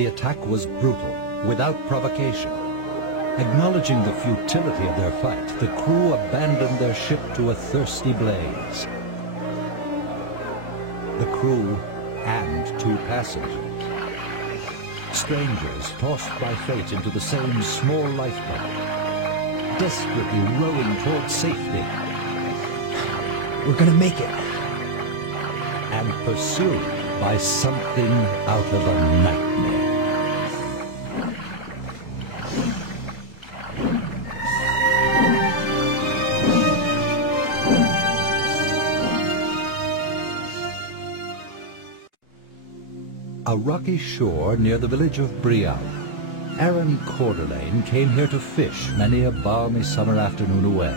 The attack was brutal, without provocation. Acknowledging the futility of their fight, the crew abandoned their ship to a thirsty blaze. The crew and 2 passengers. Strangers tossed by fate into the same small lifeboat, desperately rowing towards safety. We're gonna make it. And pursued by something out of a nightmare. A rocky shore near the village of Brial. Aaron Cordelane came here to fish many a balmy summer afternoon away.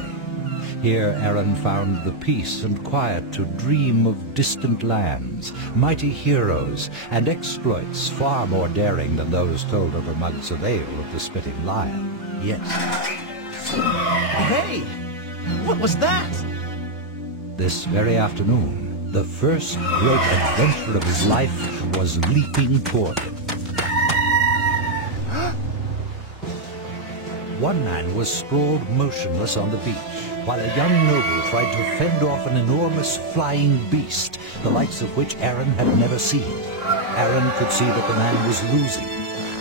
Here Aaron found the peace and quiet to dream of distant lands, mighty heroes, and exploits far more daring than those told over mugs of ale of the Spitting Lion. Yes. Hey! What was that? This very afternoon, the first great adventure of his life was leaping toward him. One man was sprawled motionless on the beach, while a young noble tried to fend off an enormous flying beast, the likes of which Aaron had never seen. Aaron could see that the man was losing.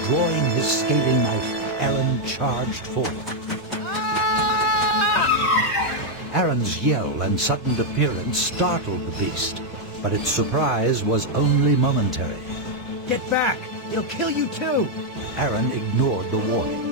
Drawing his scaling knife, Aaron charged forward. Aaron's yell and sudden appearance startled the beast, but its surprise was only momentary. Get back! It'll kill you too! Aaron ignored the warning.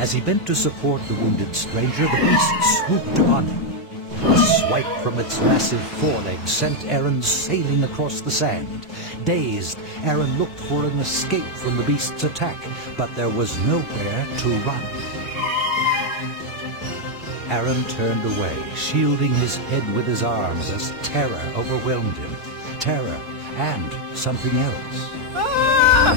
As he bent to support the wounded stranger, the beast swooped upon him. A swipe from its massive forelegs sent Aaron sailing across the sand. Dazed, Aaron looked for an escape from the beast's attack, but there was nowhere to run. Aaron turned away, shielding his head with his arms as terror overwhelmed him. Terror and something else. Ah!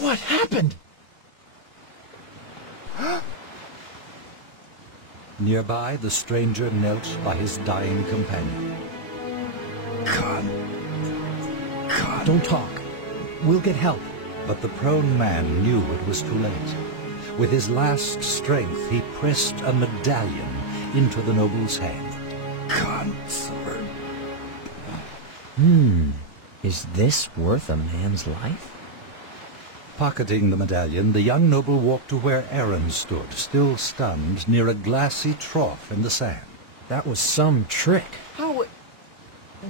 What happened? Nearby, the stranger knelt by his dying companion. God. Don't talk. We'll get help. But the prone man knew it was too late. With his last strength, he pressed a medallion into the noble's hand. Consort. Is this worth a man's life? Pocketing the medallion, the young noble walked to where Aaron stood, still stunned, near a glassy trough in the sand. That was some trick. How?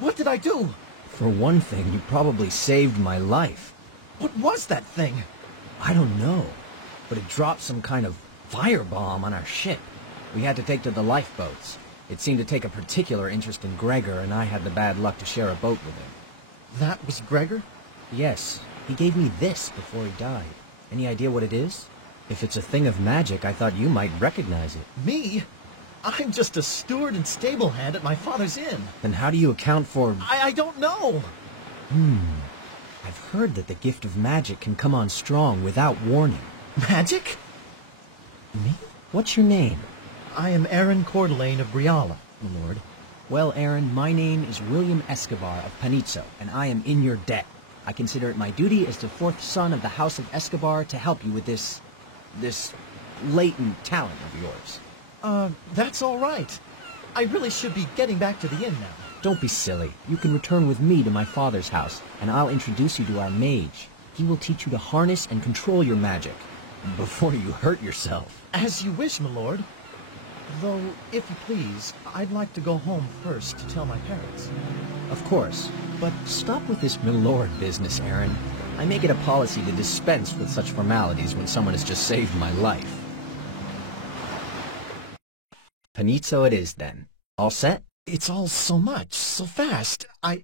What did I do? For one thing, you probably saved my life. What was that thing? I don't know, but it dropped some kind of firebomb on our ship. We had to take to the lifeboats. It seemed to take a particular interest in Gregor, and I had the bad luck to share a boat with him. That was Gregor? Yes. He gave me this before he died. Any idea what it is? If it's a thing of magic, I thought you might recognize it. Me? I'm just a steward and stable hand at my father's inn. Then how do you account for... I don't know! I've heard that the gift of magic can come on strong without warning. Magic? Me? What's your name? I am Aaron Cordelane of Briala, my lord. Well, Aaron, my name is William Escobar of Panizzo, and I am in your debt. I consider it my duty as the 4th son of the House of Escobar to help you with this latent talent of yours. That's all right. I really should be getting back to the inn now. Don't be silly. You can return with me to my father's house, and I'll introduce you to our mage. He will teach you to harness and control your magic, before you hurt yourself. As you wish, my lord. Though, if you please, I'd like to go home first to tell my parents. Of course. But stop with this milord business, Aaron. I make it a policy to dispense with such formalities when someone has just saved my life. Panizzo it is, then. All set? It's all so much, so fast. I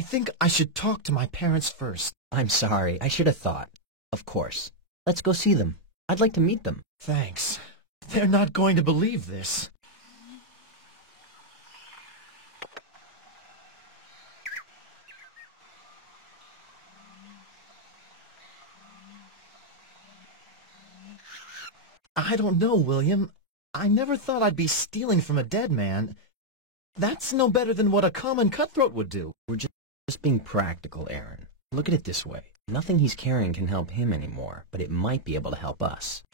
think I should talk to my parents first. I'm sorry. I should have thought. Of course. Let's go see them. I'd like to meet them. Thanks. They're not going to believe this. I don't know, William. I never thought I'd be stealing from a dead man. That's no better than what a common cutthroat would do. We're just being practical, Aaron. Look at it this way. Nothing he's carrying can help him anymore, but it might be able to help us.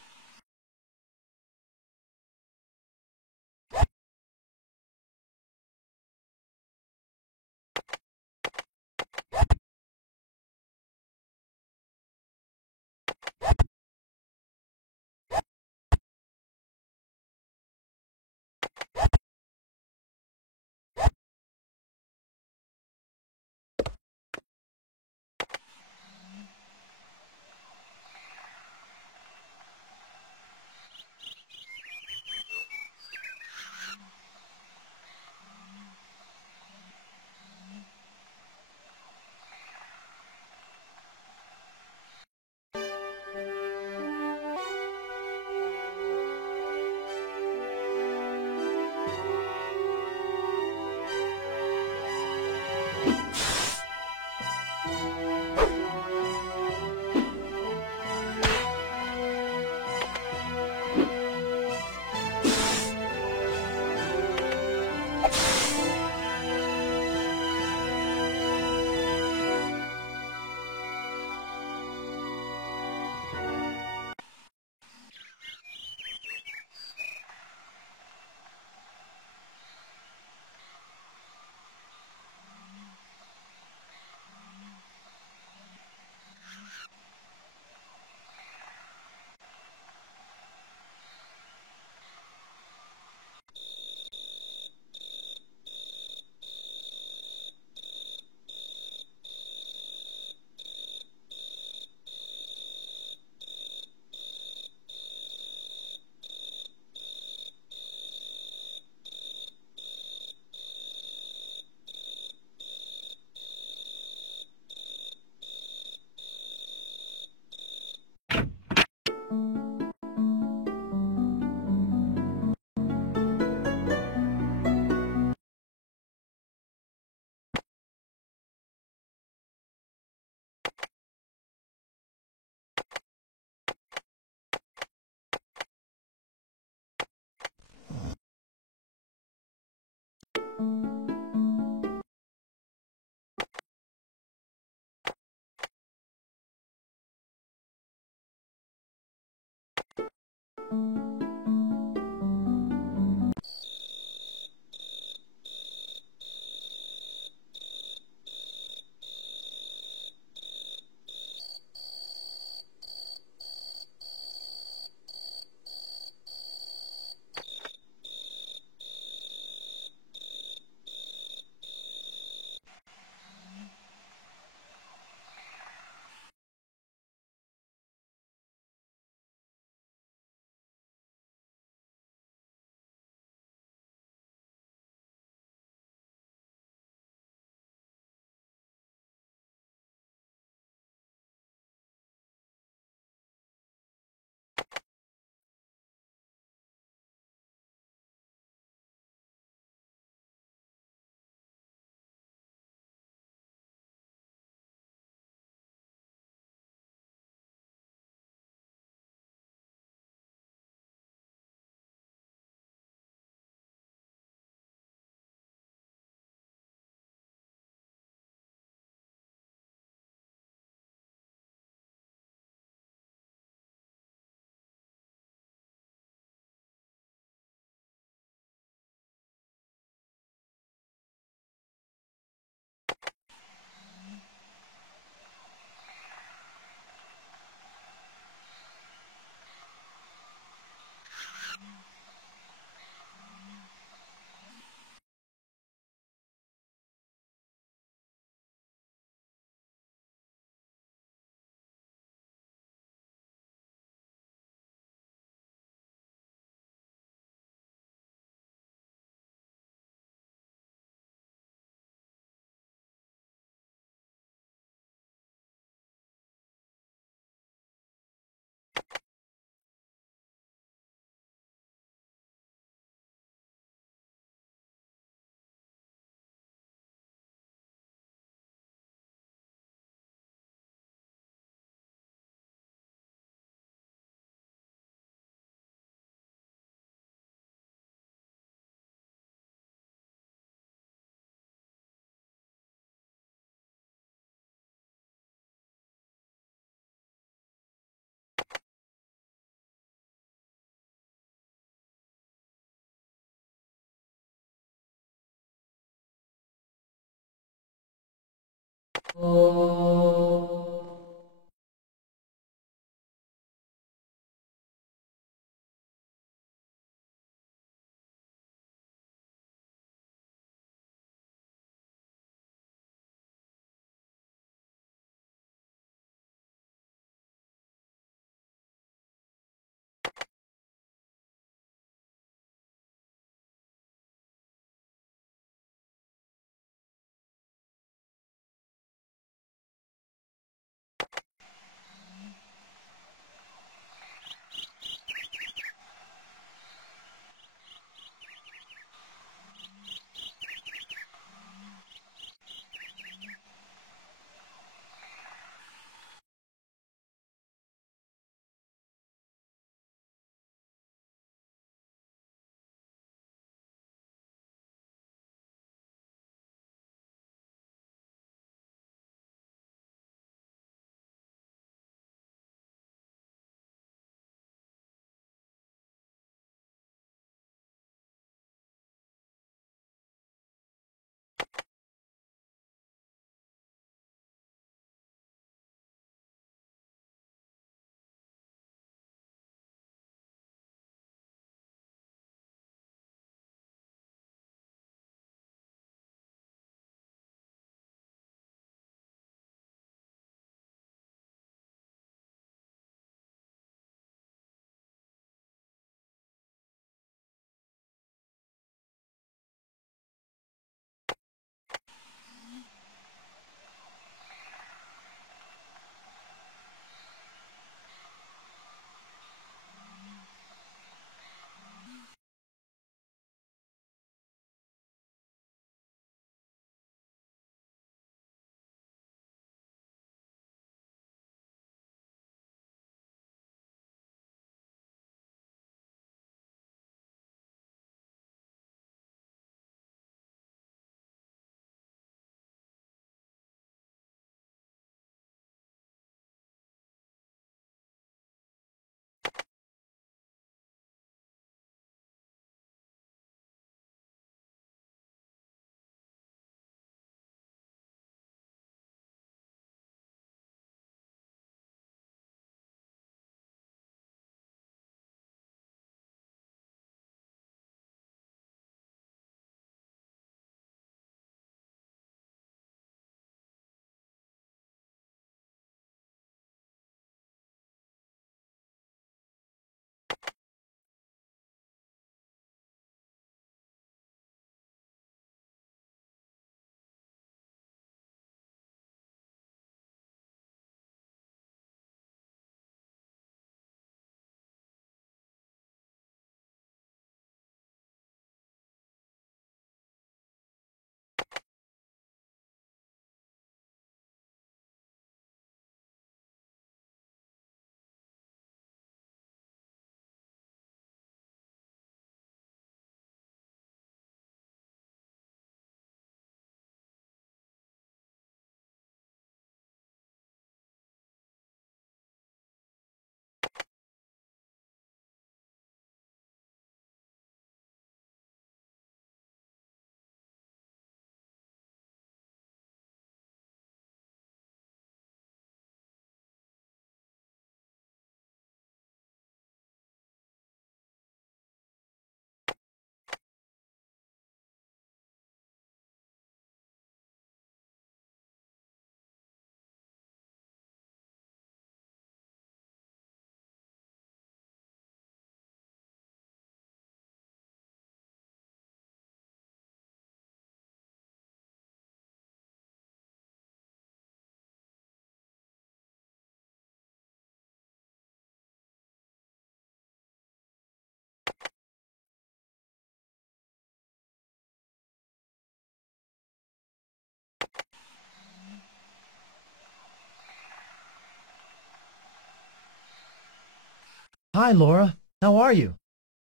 Hi, Laura. How are you?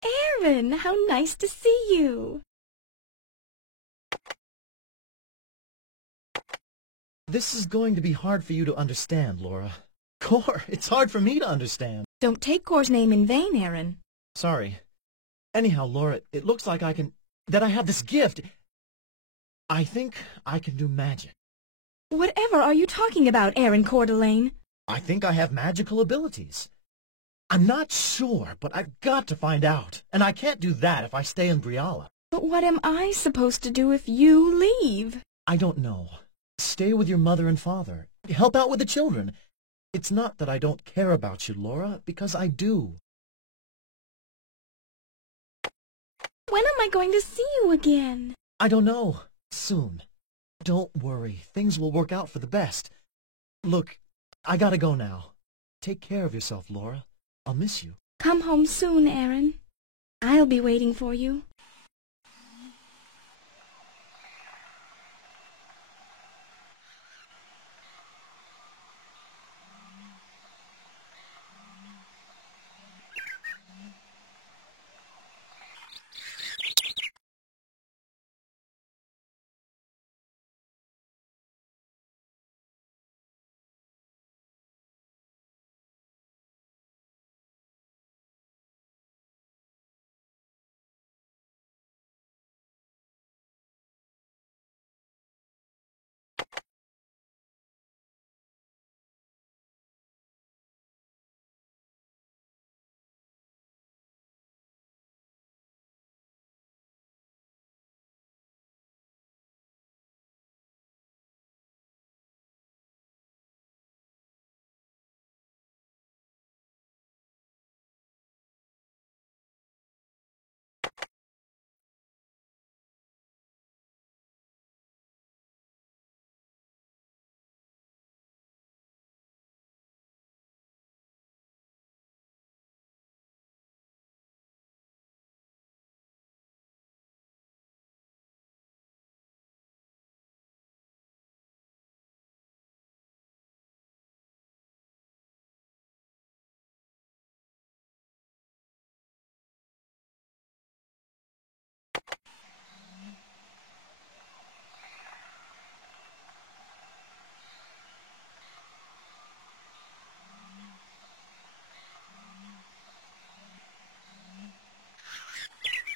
Aaron, how nice to see you. This is going to be hard for you to understand, Laura. Cor, it's hard for me to understand. Don't take Cor's name in vain, Aaron. Sorry. Anyhow, Laura, it looks like that I have this gift. I think I can do magic. Whatever are you talking about, Aaron Coeur d'Alene? I think I have magical abilities. I'm not sure, but I've got to find out. And I can't do that if I stay in Briala. But what am I supposed to do if you leave? I don't know. Stay with your mother and father. Help out with the children. It's not that I don't care about you, Laura, because I do. When am I going to see you again? I don't know. Soon. Don't worry. Things will work out for the best. Look, I gotta go now. Take care of yourself, Laura. I'll miss you. Come home soon, Aaron. I'll be waiting for you.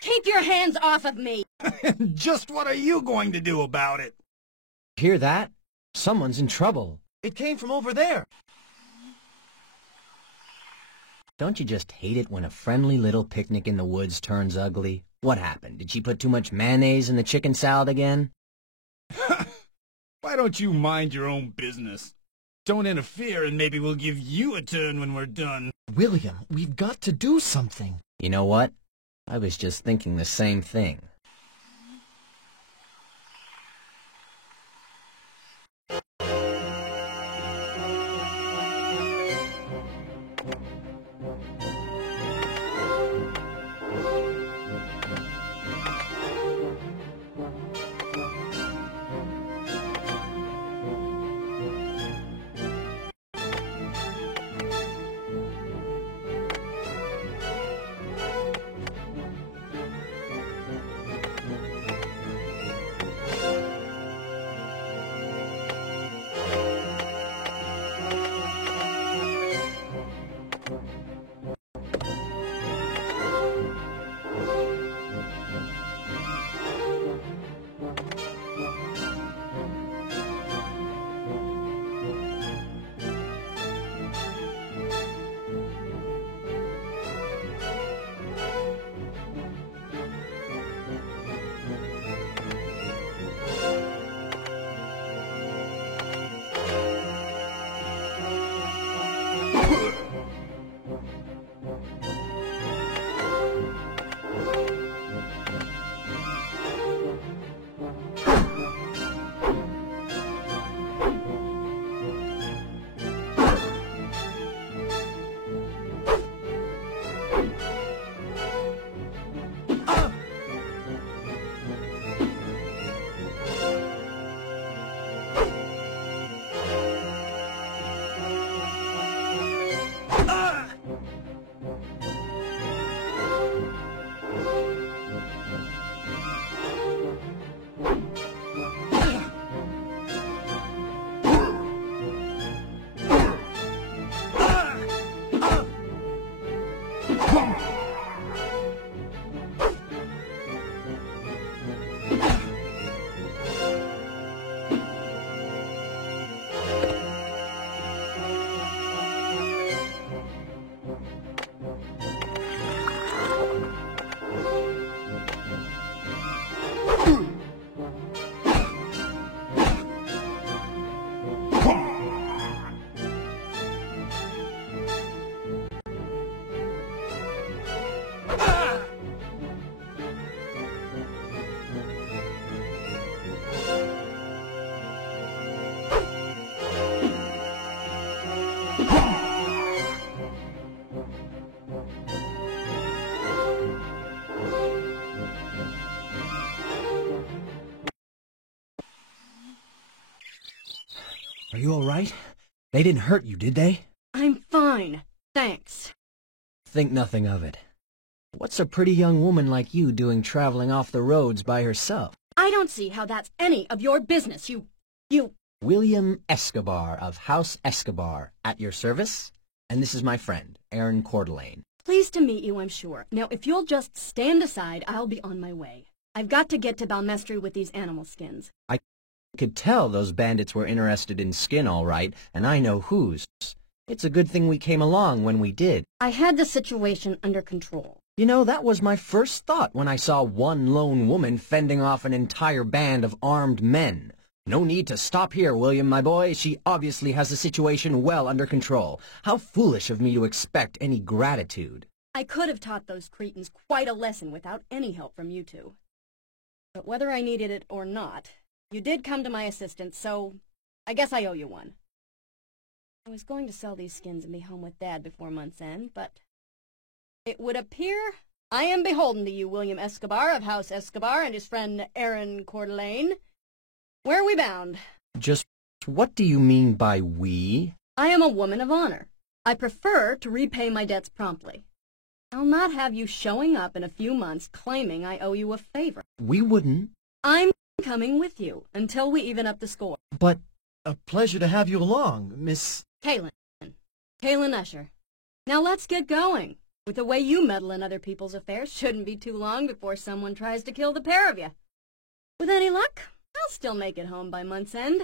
Keep your hands off of me! Just what are you going to do about it? Hear that? Someone's in trouble. It came from over there. Don't you just hate it when a friendly little picnic in the woods turns ugly? What happened? Did she put too much mayonnaise in the chicken salad again? Why don't you mind your own business? Don't interfere and maybe we'll give you a turn when we're done. William, we've got to do something. You know what? I was just thinking the same thing. Are you all right? They didn't hurt you, did they? I'm fine, thanks. Think nothing of it. What's a pretty young woman like you doing traveling off the roads by herself? I don't see how that's any of your business, you... William Escobar of House Escobar, at your service. And this is my friend, Aaron Coeur d'Alene. Pleased to meet you, I'm sure. Now, if you'll just stand aside, I'll be on my way. I've got to get to Balmestry with these animal skins. I could tell those bandits were interested in skin, all right, and I know whose. It's a good thing we came along when we did. I had the situation under control. You know, that was my first thought when I saw one lone woman fending off an entire band of armed men. No need to stop here, William, my boy. She obviously has the situation well under control. How foolish of me to expect any gratitude. I could have taught those cretins quite a lesson without any help from you two. But whether I needed it or not, you did come to my assistance, so I guess I owe you one. I was going to sell these skins and be home with Dad before month's end, but it would appear I am beholden to you, William Escobar of House Escobar, and his friend Aaron Coeur d'Alene. Where are we bound? Just what do you mean by we? I am a woman of honor. I prefer to repay my debts promptly. I'll not have you showing up in a few months claiming I owe you a favor. We wouldn't. I'm coming with you until we even up the score. But a pleasure to have you along, Miss... Kaylin. Kaylin Usher. Now let's get going. With the way you meddle in other people's affairs, shouldn't be too long before someone tries to kill the pair of you. With any luck, I'll still make it home by month's end.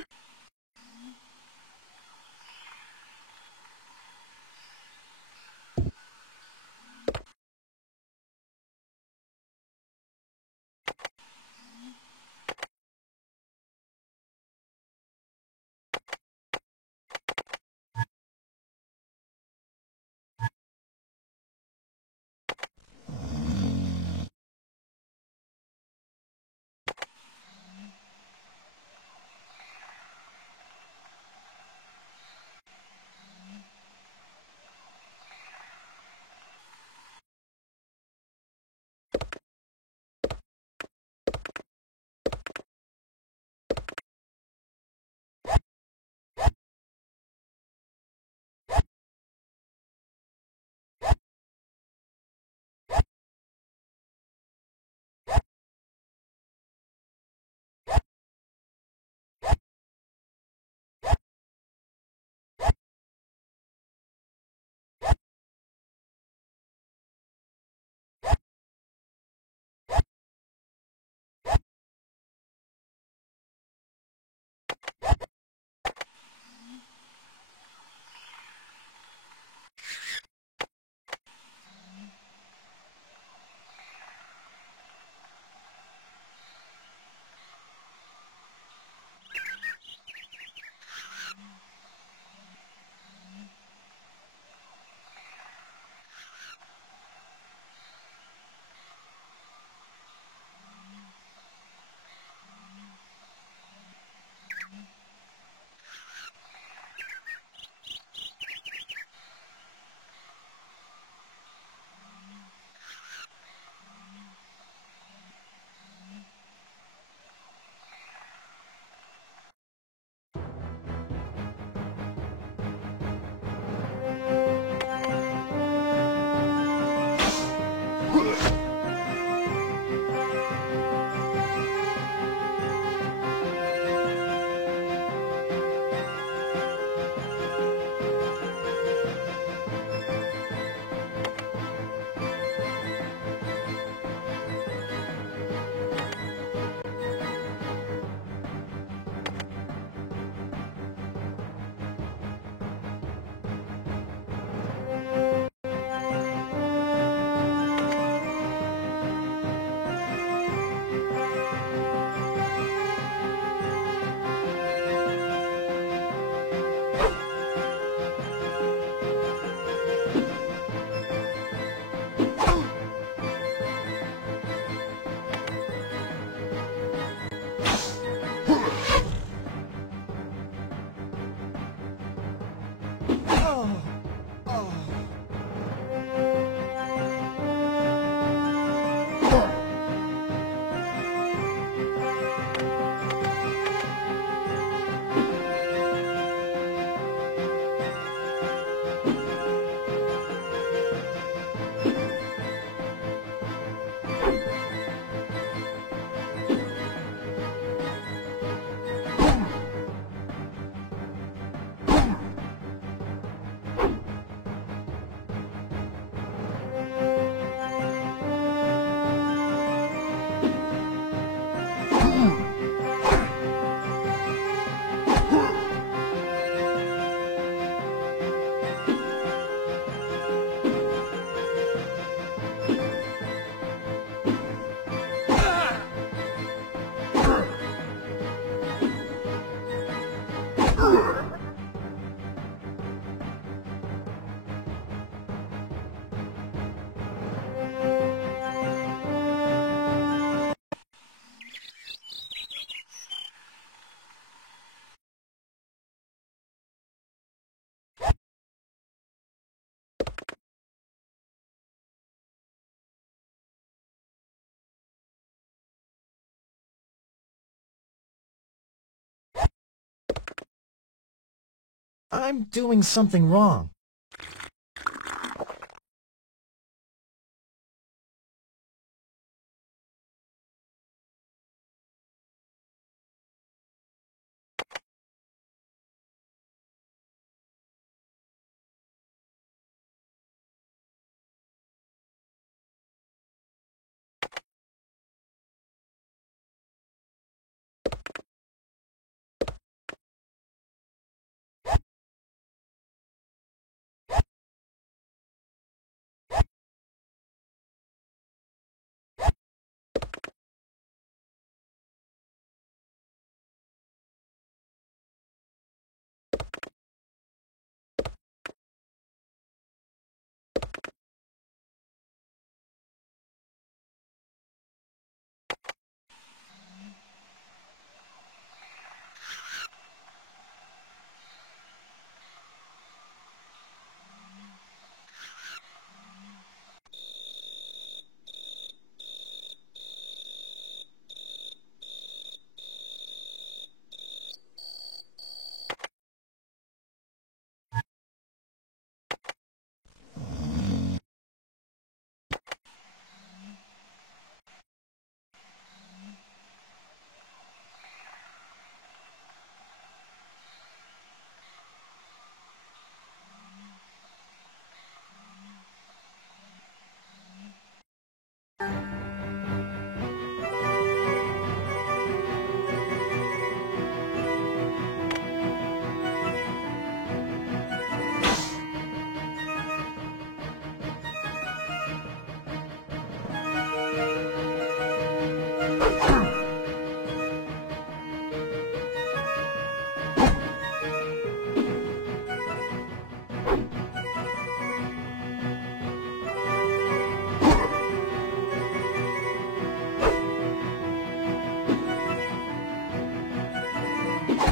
I'm doing something wrong.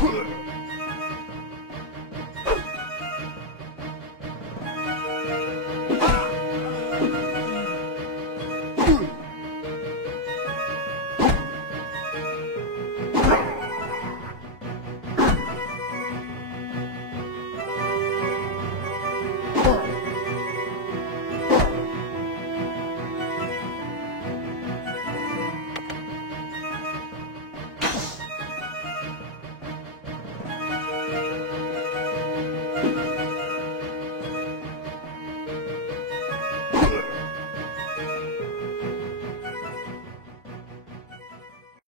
Ugh!